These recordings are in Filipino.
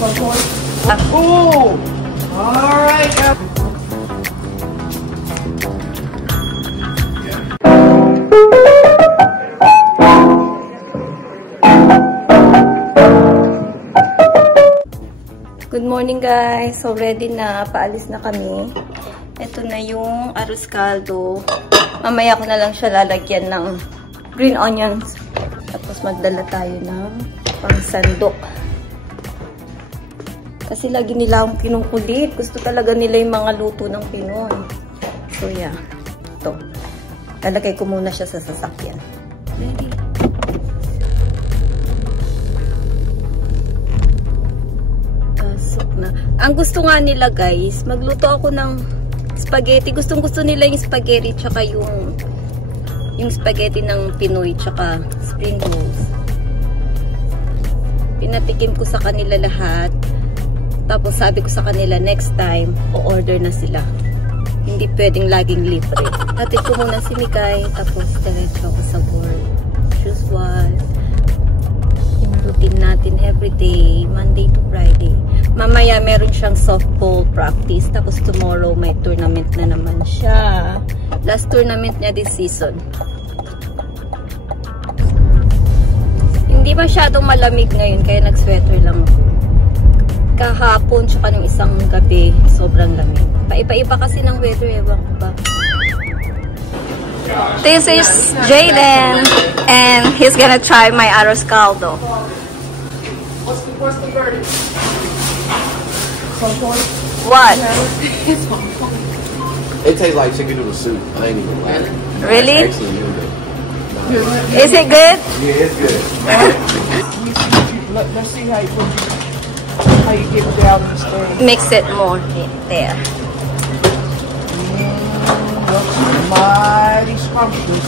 Oh! Alright. Good morning guys! So ready na, paalis na kami. Ito na yung arroz caldo. Mamaya ko na lang siya lalagyan ng green onions. Tapos magdala tayo ng pangsandok. Kasi lagi nila akong kinukulit. Gusto talaga nila yung mga luto ng Pinoy. So yeah, ito. Lalagay ko muna siya sa sasakyan. Ready? Ang gusto nga nila guys, magluto ako ng spaghetti. Gustong-gusto nila yung spaghetti tsaka yung spaghetti ng Pinoy tsaka spring rolls. Pinatikim ko sa kanila lahat. Tapos sabi ko sa kanila next time, o-order na sila. Hindi pwedeng laging libre. Hatid ko muna si Mikay, tapos diretso ako sa work. Usual. Yung routine natin everyday, Monday to Friday. Mamaya meron siyang softball practice. Tapos tomorrow may tournament na naman siya. Last tournament niya this season. Hindi masyadong malamig ngayon kaya nag-sweater lang ako. Kahapon tsaka nung isang gabi sobrang lamig. Paiba-iba kasi ng weather, ewan ko ba. This is Jaden and he's gonna try my arroz caldo. What's the verdict? What? It tastes like chicken noodle soup. I ain't even lying. Really? Actually, a little bit. Is it good? Yeah, it's good. Let's see how you get it down in the stage. Mix it more there. Looks mighty scrumptious.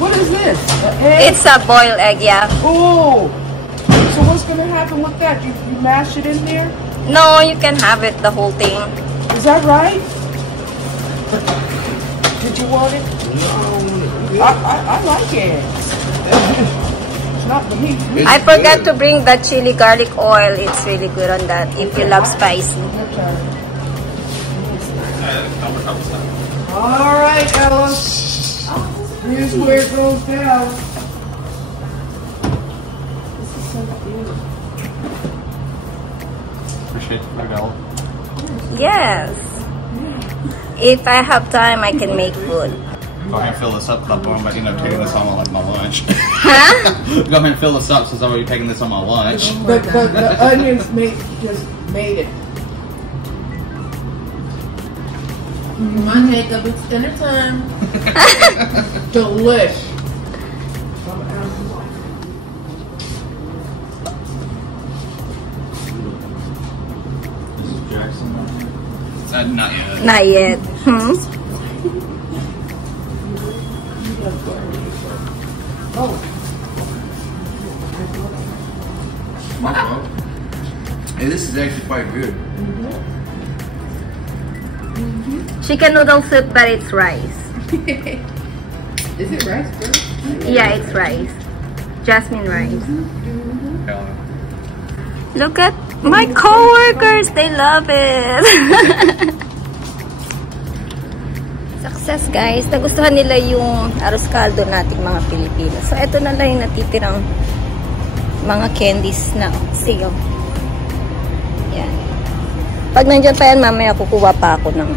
What is this? An egg? It's a boiled egg, yeah. Oh! So what's gonna happen with that? You mash it in there? No, you can have it, the whole thing. Is that right? Did you want it? No. I like it. It's not for me. I forgot to bring the chili garlic oil. It's really good on that if you love spicy. Alright, Ella. Here's where it goes down. This is so cute. Appreciate the food, Ella. Yes. If I have time, I can make food. Go ahead and fill this up, but I'm taking this on like my lunch. Huh? Go ahead and fill this up since I'm already taking this on my lunch. But the onions just made it. Come on, Jacob, it's dinner time. Delish. This is Jackson. Not yet. Not yet. Hmm? Oh. Wow. Hey, this is actually quite good. Chicken noodle soup, but it's rice. Is it rice, bro? Yeah, it's rice. Jasmine rice. Look at my coworkers. They love it. Success guys. Nagustuhan nila yung arroz caldo nating mga Pilipino. So, ito na lang yung natitirang mga candies na sale. Yan. Pag nandyan pa yan, mamaya kukuha pa ako ng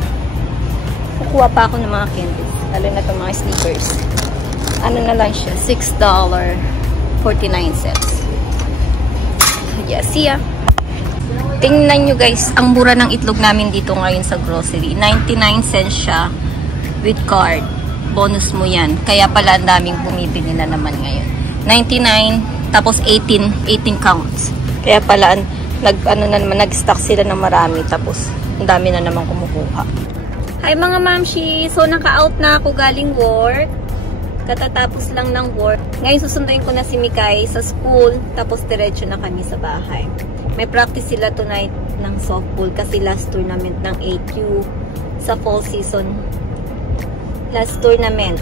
mga candies. Lalo na itong mga sneakers. Ano na lang siya? $6.49. Yeah, see ya. Tingnan nyo guys, ang mura ng itlog namin dito ngayon sa grocery. 99 cents siya with card. Bonus mo yan. Kaya pala ang daming bumibili na naman ngayon. 99, tapos 18 counts. Kaya pala, nag-stock sila ng marami. Tapos, ang dami na naman kumukuha. Hi mga mamshi! So, naka-out na ako galing work. Katatapos lang ng work. Ngayon, susunduin ko na si Mikay sa school. Tapos, diretso na kami sa bahay. May practice sila tonight ng softball kasi last tournament ng AQ sa fall season. Last tournament.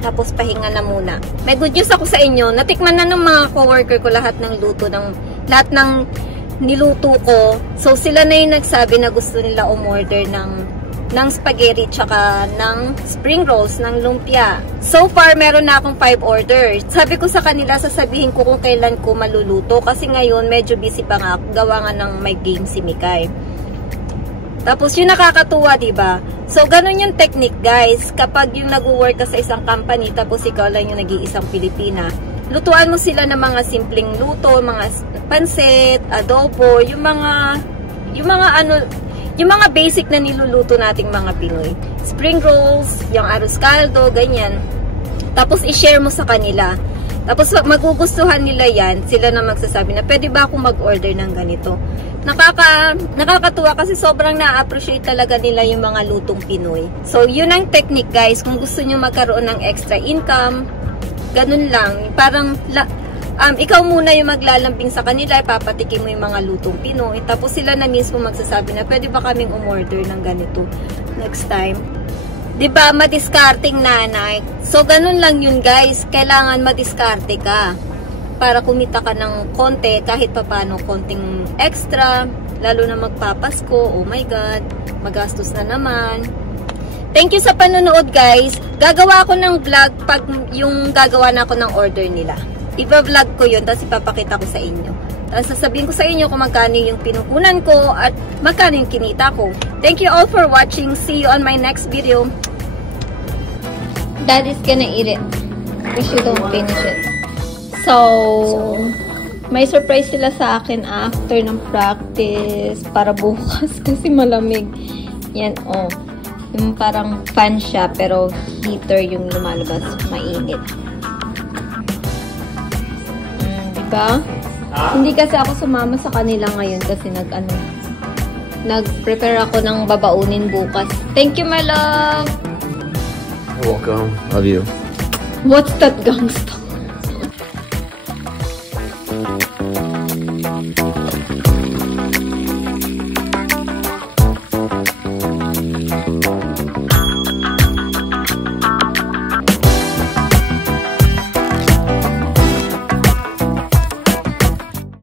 Tapos pahinga na muna. May good news ako sa inyo. Natikman na ng mga coworker ko lahat ng luto ng lahat ng niluto ko. So, sila na yung nagsabi na gusto nila umorder ng spaghetti tsaka ng spring rolls, ng lumpia. So far, meron na akong 5 orders. Sabi ko sa kanila, sasabihin ko kung kailan ko maluluto. Kasi ngayon, medyo busy pa nga. Gawa nga ng may game si Mikay. Tapos, yung nakakatuwa, diba? So, ganun yung technique, guys. Kapag yung nag-work ka sa isang company, tapos ikaw lang yung nag-iisang Pilipina, lutuan mo sila ng mga simpleng luto, mga pansit, adobo, yung mga basic na niluluto nating mga Pinoy. Spring rolls, yung arroz caldo, ganyan. Tapos, i-share mo sa kanila. Tapos, magugustuhan nila yan. Sila na magsasabi na, pwede ba akong mag-order ng ganito? Nakakatuwa kasi sobrang na-appreciate talaga nila yung mga lutong Pinoy. So, yun ang technique, guys. Kung gusto nyo magkaroon ng extra income, ganun lang. Parang, ikaw muna yung maglalambing sa kanila, ipapatikim mo yung mga lutong Pinoy. Tapos sila na mismo magsasabi na, pwede ba kaming umorder ng ganito next time? Diba, madiskarting nanay. So, ganun lang yun, guys. Kailangan madiskarte ka para kumita ka ng konti, kahit papano konting extra, lalo na magpapasko. Oh my God, magastos na naman. Thank you sa panonood, guys. Gagawa ako ng vlog pag yung gagawa na ako ng order nila. Iba-vlog ko yun, tapos ipapakita ko sa inyo. Tapos sasabihin ko sa inyo kung magkano yung pinupunan ko at magkano yung kinita ko. Thank you all for watching. See you on my next video. Dad is gonna eat it. Because you don't finish it. So, may surprise sila sa akin after ng practice para bukas kasi malamig. Yan, oh. Yung parang fan siya pero heater yung lumalabas. Mainit. Diba? Hindi kasi ako sumama sa kanila ngayon kasi nag-prepare ako ng babaunin bukas. Thank you, my love! You're welcome. Love you. What's that gangsta?